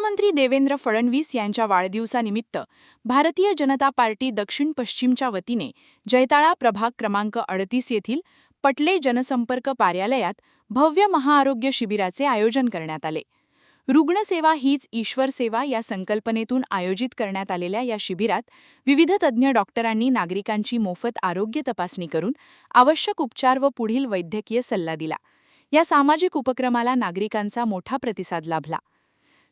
मुख्यमंत्री देवेंद्र फडणवीस यांच्या वाढदिवसानिमित्त भारतीय जनता पार्टी दक्षिण पश्चिमच्या वतीने जैताळा प्रभाग क्रमांक 38 येथील पटले जनसंपर्क कार्यालयात भव्य महाआरोग्य शिबिराचे आयोजन करण्यात आले। रुग्णसेवा हीच ईश्वर सेवा या संकल्पनेतून आयोजित करण्यात आलेल्या या शिबिरात विविध तज्ज्ञ डॉक्टरांनी नागरिकांची मोफत आरोग्य तपासणी करून आवश्यक उपचार व पुढील वैद्यकीय सल्ला दिला। या सामाजिक उपक्रमाला नागरिकांचा मोठा प्रतिसाद लाभला।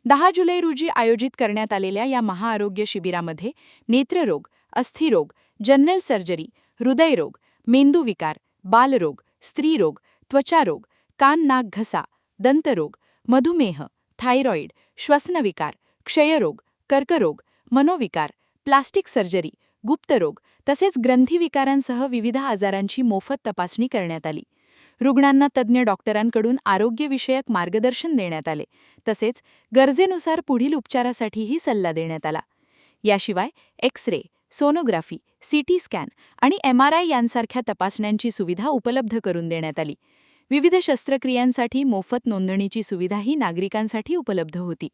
10 जुलै रोजी आयोजित करण्यात आलेल्या या महाआरोग्य शिबिरामध्ये नेत्ररोग, अस्थिरोग, जनरल सर्जरी, हृदयरोग, मेंदूविकार, बालरोग, स्त्रीरोग, त्वचारोग, कान नाक घसा, दंतरोग, मधुमेह, थायरॉइड, श्वसनविकार, क्षयरोग, कर्करोग, मनोविकार, प्लास्टिक सर्जरी, गुप्तरोग तसेच ग्रंथीविकारांसह विविध आजारांची मोफत तपासणी करण्यात आली। रुग्णांना तज्ज्ञ डॉक्टरांकडून आरोग्यविषयक मार्गदर्शन देण्यात आले, तसेच गरजेनुसार पुढील उपचारासाठीही सल्ला देण्यात आला। याशिवाय एक्स-रे, सोनोग्राफी, सीटी स्कॅन आणि MRI यांसारख्या तपासण्यांची सुविधा उपलब्ध करून देण्यात आली। विविध शस्त्रक्रियांसाठी मोफत नोंदणीची सुविधाही नागरिकांसाठी उपलब्ध होती।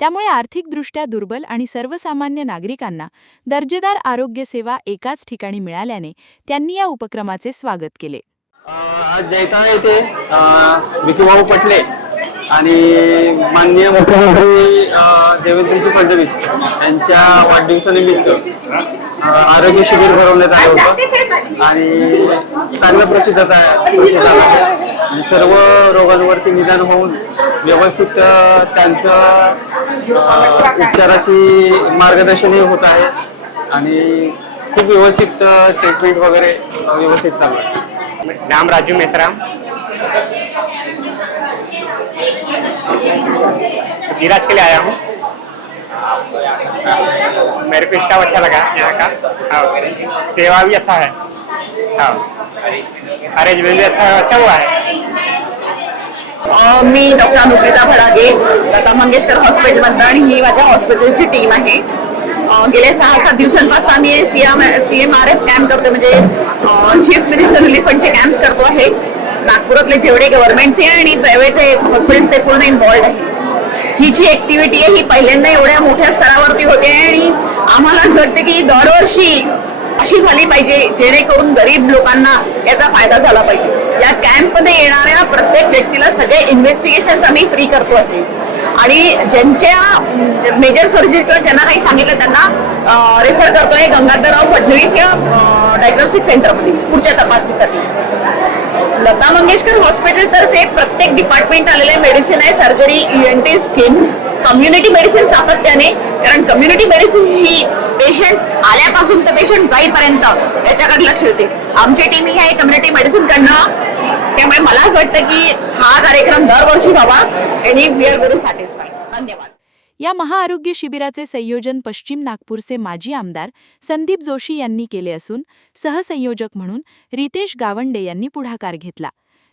त्यामुळे आर्थिकदृष्ट्या दुर्बल आणि सर्वसामान्य नागरिकांना दर्जेदार आरोग्य सेवा एकाच ठिकाणी मिळाल्याने त्यांनी या उपक्रमाचे स्वागत केले। आज जैताळा येथे विकीभाऊ पटले आणि माननीय मुख्यमंत्री देवेंद्रजी फडणवीस यांच्या वाढदिवसानिमित्त आरोग्य शिबिर भरवण्यात आलं होतं आणि चांगलं प्रसिद्ध झालं आहे। सर्व रोगांवरती निदान होऊन व्यवस्थित त्यांचं उपचाराची मार्गदर्शनही होत आहे आणि खूप व्यवस्थित ट्रीटमेंट वगैरे व्यवस्थित चालू आहे। नाम राजू मेसराम, इलाज के लिए आया हूँ। मेरे को स्टाफ अच्छा लगा यहाँ का, सेवा भी अच्छा है, हाँ अरेंजमेंट भी अच्छा हुआ है। मी डॉक्टर अनुप्रिता भडागे, लता मंगेशकर हॉस्पिटलमधून आणि ही माझ्या हॉस्पिटलची टीम आहे। गेल्या 6-7 दिवसांपासून आम्ही CMRF कॅम्प करतो, म्हणजे चीफ मिनिस्टर रिलीफ फंडचे कॅम्प्स करतो आहे। नागपुरातले जेवढे गव्हर्नमेंटचे आणि प्रायव्हेट हॉस्पिटल्स ते पूर्ण इन्व्हॉल्ड आहे। ही जी ऍक्टिव्हिटी आहे ही पहिल्यांदा एवढ्या मोठ्या स्तरावरती होते आणि आम्हाला असं वाटतं की दरवर्षी अशी झाली पाहिजे जेणेकरून गरीब लोकांना याचा फायदा झाला पाहिजे। या कॅम्पमध्ये येणाऱ्या प्रत्येक व्यक्तीला सगळे इन्व्हेस्टिगेशन्स आम्ही फ्री करतो आहे आणि ज्यांच्या मेजर सर्जरीकडे ज्यांना काही सांगितलं त्यांना रेफर करतोय गंगाधरराव फडणवीस या डायग्नोस्टिक सेंटरमध्ये पुढच्या तपासणीसाठी। लता मंगेशकर हॉस्पिटल तर्फे प्रत्येक डिपार्टमेंट आलेले मेडिसिन आहे, surgery, ENT, skin, community medicine सातत्याने, कारण कम्युनिटी मेडिसिन ही पेशंट आल्यापासून तर पेशंट जाईपर्यंत याच्याकडे लक्ष देते। आमची टीम ही आहे कम्युनिटी मेडिसिन कडनं, त्यामुळे मला असं वाटतं की हा कार्यक्रम दरवर्षी व्हावा आणि वी आर व्हेरी सॅटिस्फाईड। धन्यवाद। या महाआरोग्य शिबिराचे संयोजन पश्चिम नागपूरचे माजी आमदार संदीप जोशी यांनी केले असून सहसंयोजक म्हणून रितेश गावंडे यांनी पुढाकार घेतला।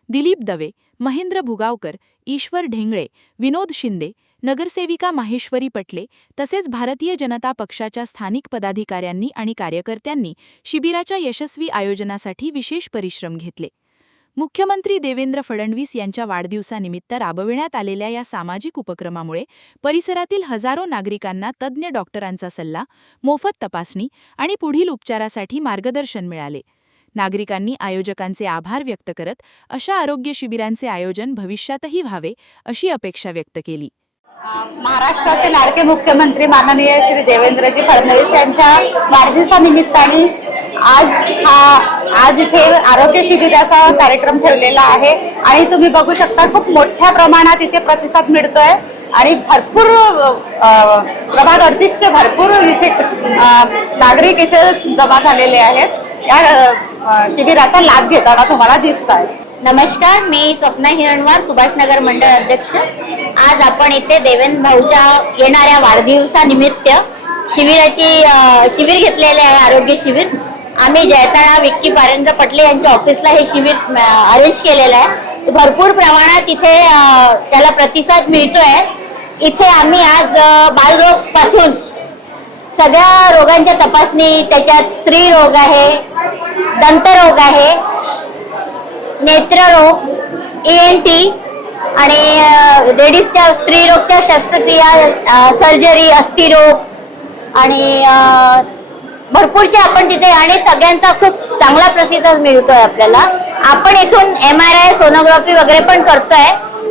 दिलीप दवे, महेंद्र भुगावकर, ईश्वर ढेंगळे, विनोद शिंदे, नगरसेविका माहेश्वरी पटले तसेच भारतीय जनता पक्षाच्या स्थानिक पदाधिकाऱ्यांनी आणि कार्यकर्त्यांनी शिबिराच्या यशस्वी आयोजनासाठी विशेष परिश्रम घेतले। मुख्यमंत्री देवेंद्र फडणवीस यांच्या वाढदिवसानिमित्त राबविण्यात आलेल्या या सामाजिक उपक्रमामुळे परिसरातील हजारो नागरिकांना तज्ज्ञ डॉक्टरांचा सल्ला, मोफत तपासणी आणि पुढील उपचारासाठी मार्गदर्शन मिळाले। नागरिकांनी आयोजकांचे आभार व्यक्त करत अशा आरोग्य शिबिरांचे आयोजन भविष्यातही व्हावे अशी अपेक्षा व्यक्त केली। महाराष्ट्राचे लाडके मुख्यमंत्री माननीय श्री देवेंद्रजी फडणवीस यांच्या वाढदिवसानिमित्ताने आज इथे आरोग्य शिबिराचा कार्यक्रम ठेवलेला आहे आणि तुम्ही बघू शकता खूप मोठ्या प्रमाणात इथे प्रतिसाद मिळतोय आणि भरपूर प्रभाग 38चे भरपूर इथे नागरिक इथे जमा झालेले आहेत। या शिबिराचा लाभ घेताना तुम्हाला दिसत आहे। नमस्कार, मी स्वप्ना हिरणवार, सुभाषनगर मंडळ अध्यक्ष। आज आपण इथे देवेंद्र भाऊच्या येणाऱ्या वाढदिवसानिमित्त शिबिर घेतलेले आहे, आरोग्य शिबिर। आम्ही जैताळा विक्की पारेंद्र पटले यांच्या ऑफिसला हे शिबिर अरेंज केलेलं आहे। भरपूर प्रमाणात इथे त्याला प्रतिसाद मिळतोय। इथे आम्ही आज बालरोग पासून सगळ्या रोगांच्या तपासणी, त्याच्यात स्त्री रोग आहे, दंतरोग आहे, नेत्ररोग, ENT आणि लेडीजच्या स्त्रीरोगच्या शस्त्रक्रिया, सर्जरी, अस्थिरोग आणि भरपूरचे आपण तिथे, आणि सगळ्यांचा खूप चांगला प्रतिसाद मिळतोय आपल्याला. आपण इथून MRI, सोनोग्राफी वगैरे पण करतोय,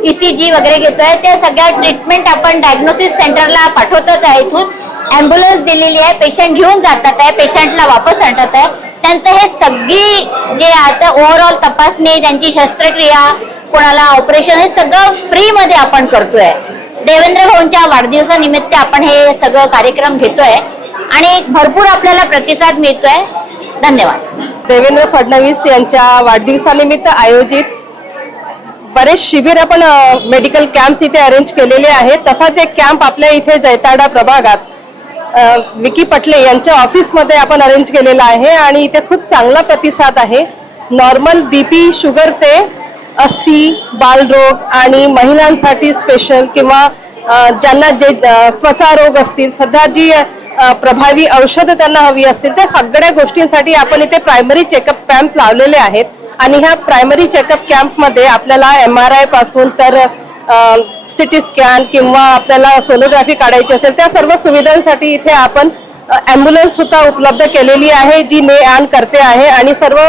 ECG वगैरे घेतोय. त्या सगळ्या ट्रीटमेंट आपण डायग्नोसिस सेंटरला पाठवतात आहे. इथून ॲम्ब्युलन्स दिलेली आहे, पेशंट घेऊन जातात आहे, पेशंटला वापस आणतात आहे. त्यांचं हे सगळी जे आता ओव्हरऑल तपासणी, त्यांची शस्त्रक्रिया, कोणाला ऑपरेशन, हे सगळं फ्रीमध्ये आपण करतोय. देवेंद्र भाऊंच्या वाढदिवसानिमित्त आपण हे सगळं कार्यक्रम घेतोय आणि भरपूर आपल्याला प्रतिसाद मिळतोय. धन्यवाद. देवेंद्र फडणवीस यांच्या वाढदिवसानिमित्त आयोजित बरेच शिबिर आपण मेडिकल कॅम्प्स इथे अरेंज केलेले आहेत. तसाच एक कॅम्प आपल्या इथे जैताडा प्रभागात विकी पटले यांच्या ऑफिसमध्ये आपण अरेंज केलेला आहे आणि इथे खूप चांगला प्रतिसाद आहे. नॉर्मल BP, शुगर ते अस्थी, बालरोग आणि महिलांसाठी स्पेशल किंवा ज्यांना जे त्वचा रोग असतील, सध्या जी प्रभावी औषधं त्यांना हवी असतील, त्या सगळ्या गोष्टींसाठी आपण इथे प्रायमरी चेकअप कॅम्प लावलेले आहेत. आणि ह्या प्रायमरी चेकअप कॅम्पमध्ये आपल्याला MRI पासून तर CT स्कॅन किंवा आपल्याला सोनोग्राफी काढायची असेल, त्या सर्व सुविधांसाठी इथे आपण ॲम्ब्युलन्स सुद्धा उपलब्ध केलेली आहे, जी ने आण करते आहे आणि सर्व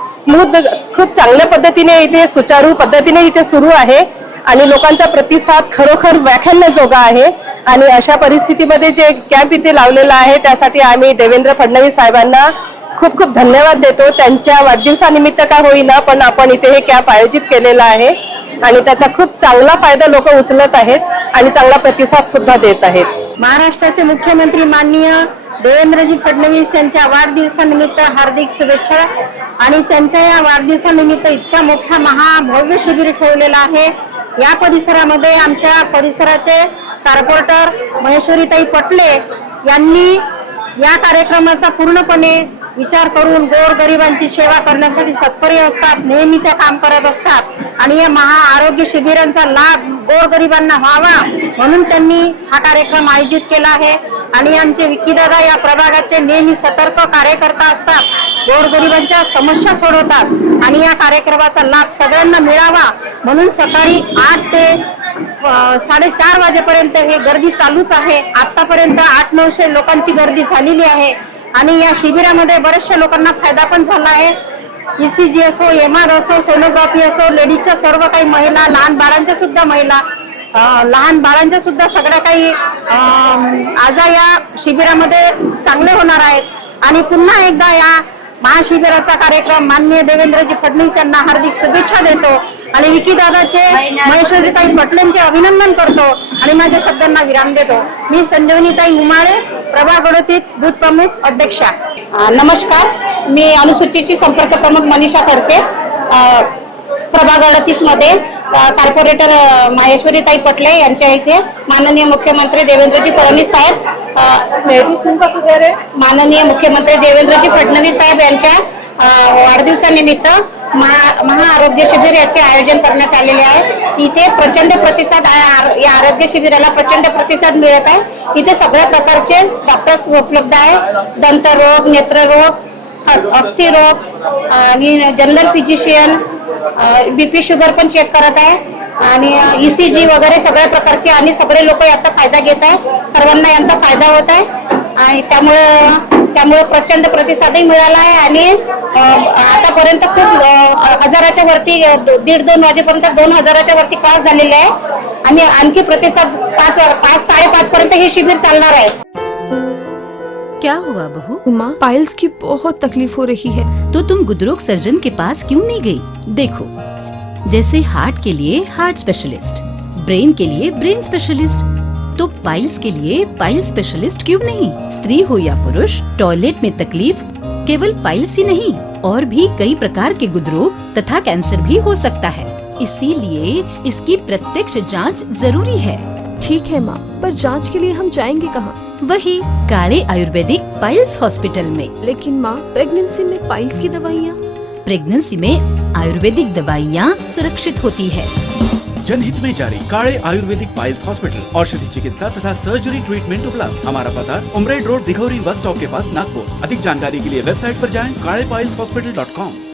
स्मूथ, खूप चांगल्या पद्धतीने इथे, सुचारू पद्धतीने इथे सुरू आहे आणि लोकांचा प्रतिसाद खरोखर व्याख्यानाजोगा आहे. आणि अशा परिस्थितीमध्ये जे कॅम्प इथे लावलेला आहे त्यासाठी आम्ही देवेंद्र फडणवीस साहेबांना खूप खूप धन्यवाद देतो. त्यांच्या वाढदिवसानिमित्त का होईना, पण आपण इथे हे कॅम्प आयोजित केलेला आहे आणि त्याचा खूप चांगला फायदा लोक उचलत आहेत आणि चांगला प्रतिसाद सुद्धा देत आहेत. महाराष्ट्राचे मुख्यमंत्री माननीय देवेंद्रजी फडणवीस यांच्या वाढदिवसानिमित्त हार्दिक शुभेच्छा. आणि त्यांच्या या वाढदिवसानिमित्त इतक्या मोठा महाभव्य शिबिर ठेवलेलं आहे. या परिसरामध्ये आमच्या परिसराचे कॉर्पोरेटर महेश्वरीताई पटले यांनी या कार्यक्रमाचा पूर्णपणे विचार करून गोरगरिबांची सेवा करण्यासाठी तत्पर असतात, नेहमी ते काम करत असतात आणि या आरोग्य शिबिरांचा लाभ गोरगरिबांना व्हावा म्हणून त्यांनी हा कार्यक्रम आयोजित केला आहे. आणि आमचे विकीदादा या प्रभागाचे नेहमी सतर्क कार्यकर्ता असतात, गोरगरिबांच्या समस्या सोडवतात आणि या कार्यक्रमाचा लाभ सगळ्यांना मिळावा म्हणून सकाळी 8 ते 4:30 वाजेपर्यंत हे गर्दी चालूच आहे. आतापर्यंत 800-900 लोकांची गर्दी झालेली आहे आणि या शिबिरामध्ये बऱ्याचशा लोकांना फायदा पण झाला आहे. ECG असो, MR असो, सोनोग्राफी असो, लेडीजच्या सर्व काही महिला, लहान बाळांच्या सुद्धा महिला, लहान बाळांच्या सुद्धा सगळ्या काही आजार या शिबिरामध्ये चांगले होणार आहेत. आणि पुन्हा एकदा या महाशिबिराचा कार्यक्रम माननीय देवेंद्रजी फडणवीस यांना हार्दिक शुभेच्छा देतो आणि विकीदादाचे, महेश्वरीताई पटलेंचे अभिनंदन करतो आणि माझ्या शब्दांना विराम देतो. मी संजीवनीताई उमाळे, प्रभाग 38 बूथ प्रमुख अध्यक्षा. नमस्कार, मी अनुसूचीची संपर्क प्रमुख मनीषा खडसे, प्रभाग 38 मध्ये कॉर्पोरेटर महेश्वरीताई पटले यांच्या इथे माननीय मुख्यमंत्री देवेंद्रजी फडणवीस साहेब, माननीय मुख्यमंत्री देवेंद्रजी फडणवीस साहेब यांच्या वाढदिवसानिमित्त महाआरोग्य शिबिर याचे आयोजन करण्यात आलेले आहे. इथे प्रचंड प्रतिसाद आहे. या आरोग्य शिबिराला प्रचंड प्रतिसाद मिळत आहे. इथे सगळ्या प्रकारचे डॉक्टर्स उपलब्ध आहे. दंतरोग, नेत्ररोग, अस्थिरोग आणि जनरल फिजिशियन, BP, शुगर पण चेक करत आहे आणि ECG वगैरे सगळ्या प्रकारचे, आणि सगळे लोक याचा फायदा घेत आहेत. सर्वांना यांचा फायदा होत आहे आणि त्यामुळे प्रचंड प्रतिसादही मिळाला आहे. आणि आतापर्यंत खूप 1000च्या वरती, 1:30-2 वाजेपर्यंत 2000च्या वरती क्रॉस झालेले आहे आणि आणखी प्रतिसाद 5-5:30 पर्यंत हे शिबिर चालणार आहे. क्या हुआ बहू? माँ, पाइल्स की बहुत तकलीफ हो रही है. तो तुम गुदरोग सर्जन के पास क्यों नहीं गई? देखो, जैसे हार्ट के लिए हार्ट स्पेशलिस्ट, ब्रेन के लिए ब्रेन स्पेशलिस्ट, तो पाइल्स के लिए पाइल स्पेशलिस्ट क्यों नहीं? स्त्री हो या पुरुष, टॉयलेट में तकलीफ केवल पाइल्स ही नहीं, और भी कई प्रकार के गुदरोग तथा कैंसर भी हो सकता है. इसीलिए इसकी प्रत्यक्ष जांच जरूरी है. ठीक है माँ, पर जांच के लिए हम जाएंगे कहाँ? वही काले आयुर्वेदिक पाइल्स हॉस्पिटल में. लेकिन माँ, प्रेगनेंसी में पाइल्स की दवाइयाँ? प्रेगनेंसी में आयुर्वेदिक दवाइयाँ सुरक्षित होती है. जनहित में जारी काले आयुर्वेदिक पाइल्स हॉस्पिटल, औषधि चिकित्सा तथा सर्जरी ट्रीटमेंट उपलब्ध. हमारा पता उमरेड रोड, दिघौरी बस स्टॉप के पास, नागपुर. अधिक जानकारी के लिए वेबसाइट पर जाएं kalepileshhospital.com.